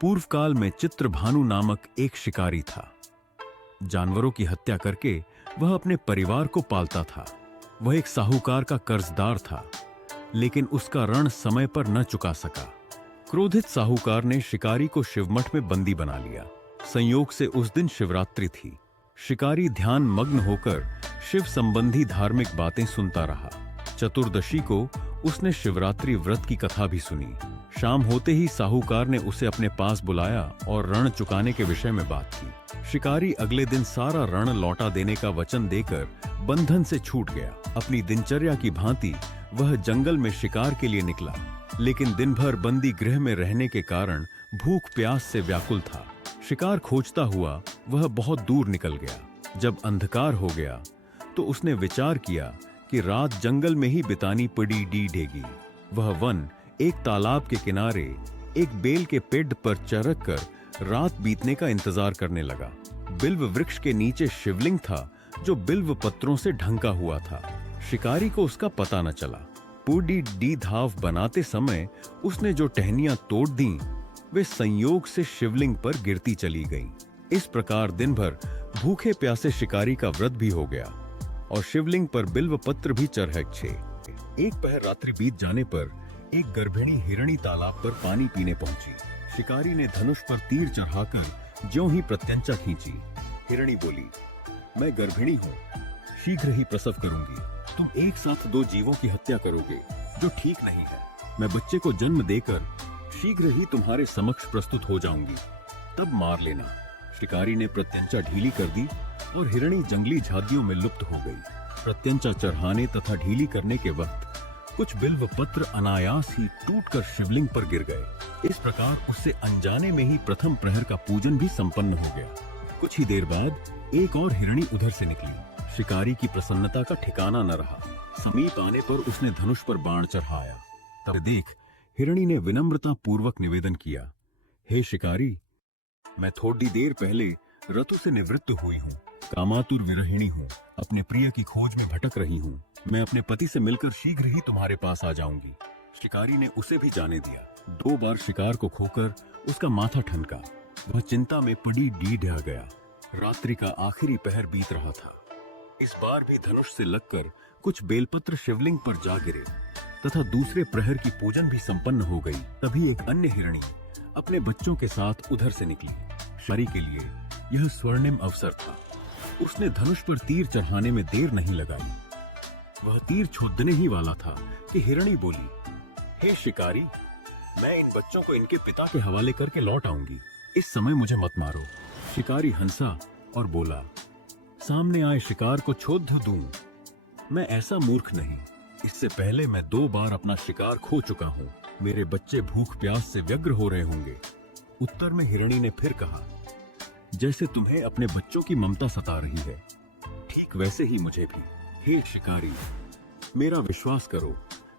पूर्व काल में चित्रभानु नामक एक शिकारी था। जानवरों की हत्या करके वह अपने परिवार को पालता था। वह एक साहूकार का कर्जदार था, लेकिन उसका ऋण समय पर न चुका सका। क्रोधित साहूकार ने शिकारी को शिवमठ में बंदी बना लिया। संयोग से उस दिन शिवरात्रि थी। शिकारी ध्यान मग्न होकर शिव संबंधी धार्मिक बातें सुनता रहा। चतुर्दशी को उसने शिवरात्रि व्रत की कथा भी सुनी। शाम होते ही साहूकार ने उसे अपने पास बुलाया और ऋण चुकाने के विषय में बात की। शिकारी अगले दिन सारा ऋण लौटा देने का वचन देकर बंधन से छूट गया। अपनी दिनचर्या की भांति वह जंगल में शिकार के लिए निकला, लेकिन दिन भर बंदी गृह में रहने के कारण भूख प्यास से व्याकुल था। शिकार खोजता हुआ वह बहुत दूर निकल गया। जब अंधकार हो गया तो उसने विचार किया कि रात जंगल में ही बितानी पड़ेगी। वह वन एक तालाब के किनारे एक बेल के पेड़ पर चढ़ कर रात बीतने का इंतजार करने लगा। बिल्व वृक्ष के नीचे शिवलिंग था जो बिल्व पत्रों से ढंका हुआ था। शिकारी को उसका पता न चला। पूडी धाव बनाते समय उसने जो टहनियां तोड़ दी वे संयोग से शिवलिंग पर गिरती चली गईं। इस प्रकार दिन भर भूखे प्यासे शिकारी का व्रत भी हो गया और शिवलिंग पर बिल्व पत्र भी चढ़े। एक पहर रात्रि बीत जाने पर एक गर्भिणी हिरणी तालाब पर पानी पीने पहुंची। शिकारी ने धनुष पर तीर चढ़ाकर ज्यों ही प्रत्यंचा खींची। हिरणी बोली, मैं गर्भिणी हूँ, शीघ्र ही प्रसव करूंगी। तुम एक साथ दो जीवों की हत्या करोगे, जो ठीक नहीं है। मैं बच्चे को जन्म देकर शीघ्र ही तुम्हारे समक्ष प्रस्तुत हो जाऊंगी, तब मार लेना। शिकारी ने प्रत्यंचा ढीली कर दी और हिरणी जंगली झादियों में लुप्त हो गई। प्रत्यंचा चढ़ाने तथा ढीली करने के वक्त कुछ बिल्व पत्र अनायास ही टूटकर शिवलिंग पर गिर गए। इस प्रकार उससे अनजाने में ही प्रथम प्रहर का पूजन भी संपन्न हो गया। कुछ ही देर बाद एक और हिरणी उधर से निकली। शिकारी की प्रसन्नता का ठिकाना न रहा। समीप आने पर उसने धनुष पर बाण चढ़ाया। तब देख हिरणी ने विनम्रता पूर्वक निवेदन किया, हे शिकारी, मैं थोड़ी देर पहले ऋतु से निवृत्त हुई हूँ। कामातुर विरहिणी हूँ, अपने प्रिय की खोज में भटक रही हूँ। मैं अपने पति से मिलकर शीघ्र ही तुम्हारे पास आ जाऊंगी। शिकारी ने उसे भी जाने दिया। 2 बार शिकार को खोकर उसका माथा ठनका। वह चिंता में पड़ी ढह गया। रात्रि का आखिरी पहर बीत रहा था। इस बार भी धनुष से लगकर कुछ बेलपत्र शिवलिंग पर जा गिरे तथा दूसरे प्रहर की पूजन भी संपन्न हो गई। तभी एक अन्य हिरणी अपने बच्चों के साथ उधर से निकली। शिकारी के लिए यह स्वर्णिम अवसर था। उसने धनुष पर तीर चढ़ाने में देर नहीं लगाई। वह तीर छोड़ने ही वाला था कि हिरणी बोली, हे शिकारी, मैं इन बच्चों को इनके पिता के हवाले करके लौट आऊंगी। इस समय मुझे मत मारो। शिकारी हंसा और बोला, सामने आए शिकार को छोड़ दूं? मैं ऐसा मूर्ख नहीं। इससे पहले मैं 2 बार अपना शिकार खो चुका हूँ। मेरे बच्चे भूख प्यास से व्यग्र हो रहे होंगे। उत्तर में हिरणी ने फिर कहा, जैसे तुम्हें अपने बच्चों की ममता सता रही है, ठीक वैसे ही मुझे भी। हे शिकारी, मेरा विश्वास करो,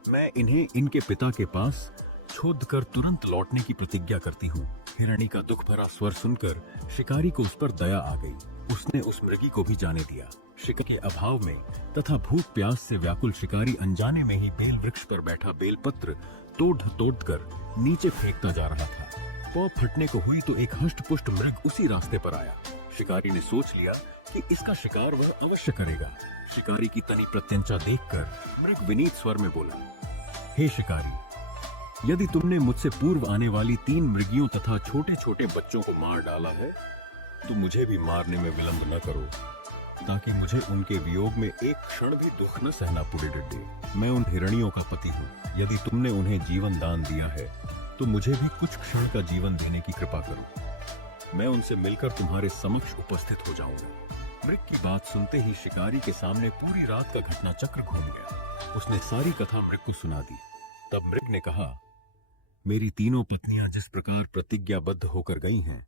मैं इन्हें इनके पिता के पास छोड़ कर तुरंत लौटने की प्रतिज्ञा करती हूँ। हिरणी का दुख भरा स्वर सुनकर शिकारी को उस पर दया आ गई। उसने उस मृगी को भी जाने दिया। शिकार के अभाव में तथा भूख प्यास से व्याकुल शिकारी अनजाने में ही बेल वृक्ष पर बैठा बेलपत्र तोड़ कर नीचे फेंकता जा रहा था। पौ फटने को हुई तो एक हष्ट-पुष्ट मृग उसी रास्ते पर आया। शिकारी ने सोच लिया कि इसका शिकार वह अवश्य करेगा। शिकारी की तनी प्रत्यंचा देखकर मृग विनीत स्वर में बोला, हे शिकारी, यदि तुमने मुझसे पूर्व आने वाली 3 मृगियों तथा छोटे छोटे बच्चों को मार डाला है तो मुझे भी मारने में विलंब न करो, ताकि मुझे उनके वियोग में एक क्षण भी दुख न सहना पड़े। मैं उन हिरणियों का पति हूँ। यदि तुमने उन्हें जीवन दान दिया है तो मुझे भी कुछ क्षण का जीवन देने की कृपा करो। मैं उनसे मिलकर तुम्हारे समक्ष उपस्थित हो जाऊंगा। मृग की बात सुनते ही शिकारी के सामने पूरी रात का घटना चक्र घूम गया। उसने सारी कथा मृग को सुना दी। तब मृग ने कहा, मेरी तीनों पत्नियां जिस प्रकार प्रतिज्ञाबद्ध होकर गई हैं,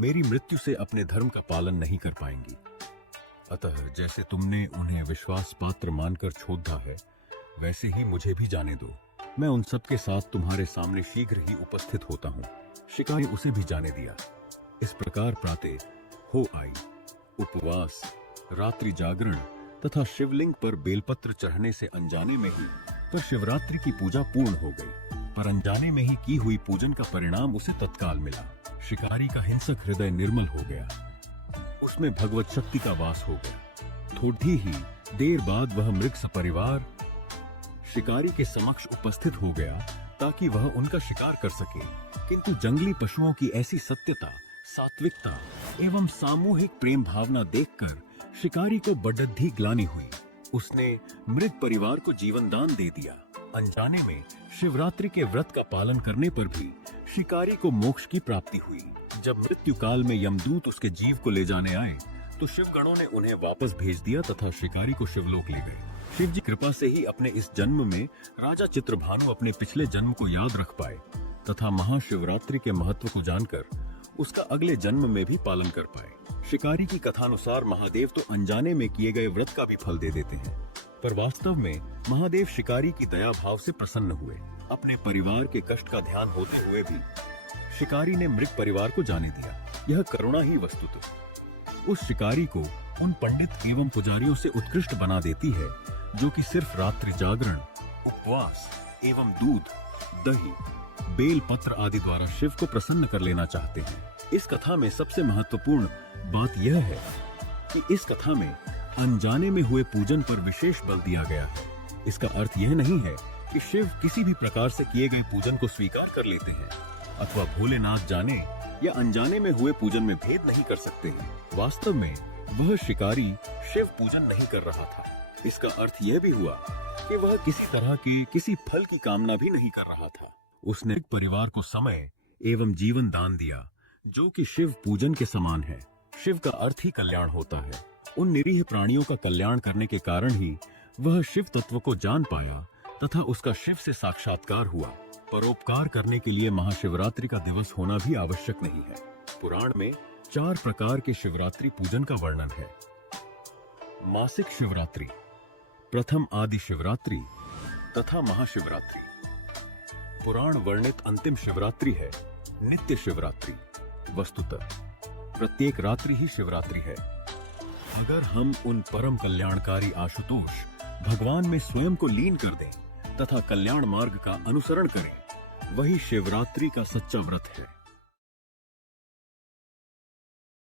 मेरी मृत्यु से अपने धर्म का पालन नहीं कर पाएंगी। अतः जैसे तुमने उन्हें विश्वास पात्र मानकर छोड़ा है, वैसे ही मुझे भी जाने दो। मैं उन सब के साथ तुम्हारे सामने शीघ्र ही उपस्थित होता हूँ। शिकारी उसे भी जाने दिया। इस प्रकार प्रातः हो आई। उपवास, रात्रि जागरण तथा शिवलिंग पर बेलपत्र चढ़ने से अनजाने में ही पर शिवरात्रि की पूजा पूर्ण हो गई। पर अनजाने में ही की हुई पूजन का परिणाम उसे तत्काल मिला। शिकारी का हिंसक हृदय निर्मल हो गया, उसमें भगवत शक्ति का वास हो गया। थोड़ी ही देर बाद वह मृग सपरिवार शिकारी के समक्ष उपस्थित हो गया ताकि वह उनका शिकार कर सके। किंतु जंगली पशुओं की ऐसी सत्यता, सात्विकता एवं सामूहिक प्रेम भावना देखकर शिकारी को बड़्ढी ग्लानि हुई। उसने मृग परिवार को जीवन दान दे दिया। अनजाने में शिवरात्रि के व्रत का पालन करने पर भी शिकारी को मोक्ष की प्राप्ति हुई। जब मृत्यु काल में यमदूत उसके जीव को ले जाने आए तो शिवगणों ने उन्हें वापस भेज दिया तथा शिकारी को शिवलोक ले गए। शिव जी कृपा से ही अपने इस जन्म में राजा चित्रभानु अपने पिछले जन्म को याद रख पाए तथा महाशिवरात्रि के महत्व को जानकर उसका अगले जन्म में भी पालन कर पाए। शिकारी की कथानुसार महादेव तो अनजाने में किए गए व्रत का भी फल दे देते हैं, पर वास्तव में महादेव शिकारी की दया भाव से प्रसन्न हुए। अपने परिवार के कष्ट का ध्यान होते हुए भी शिकारी ने मृग परिवार को जाने दिया। यह करुणा ही वस्तुतः उस शिकारी को उन पंडित एवं पुजारियों से उत्कृष्ट बना देती है जो कि सिर्फ रात्रि जागरण, उपवास एवं दूध, दही, बेल पत्र आदि द्वारा शिव को प्रसन्न कर लेना चाहते हैं। इस कथा में सबसे महत्वपूर्ण बात यह है कि इस कथा में अनजाने में हुए पूजन पर विशेष बल दिया गया है। इसका अर्थ यह नहीं है कि शिव किसी भी प्रकार से किए गए पूजन को स्वीकार कर लेते हैं अथवा भोलेनाथ जाने या अनजाने में हुए पूजन में भेद नहीं कर सकते हैं। वास्तव में वह शिकारी शिव पूजन नहीं कर रहा था। इसका अर्थ यह भी हुआ कि वह किसी तरह के किसी फल की कामना भी नहीं कर रहा था। उसने परिवार को समय एवं जीवन दान दिया जो कि शिव पूजन के समान है। शिव का अर्थ ही कल्याण होता है। उन निरीह प्राणियों का कल्याण करने के कारण ही वह शिव तत्व को जान पाया तथा उसका शिव से साक्षात्कार हुआ। परोपकार करने के लिए महाशिवरात्रि का दिवस होना भी आवश्यक नहीं है। पुराण में 4 प्रकार के शिवरात्रि पूजन का वर्णन है। मासिक शिवरात्रि, प्रथम आदि शिवरात्रि तथा महाशिवरात्रि। पुराण वर्णित अंतिम शिवरात्रि है नित्य शिवरात्रि। वस्तुतः प्रत्येक रात्रि ही शिवरात्रि है। अगर हम उन परम कल्याणकारी आशुतोष भगवान में स्वयं को लीन कर दें तथा कल्याण मार्ग का अनुसरण करें, वही शिवरात्रि का सच्चा व्रत है।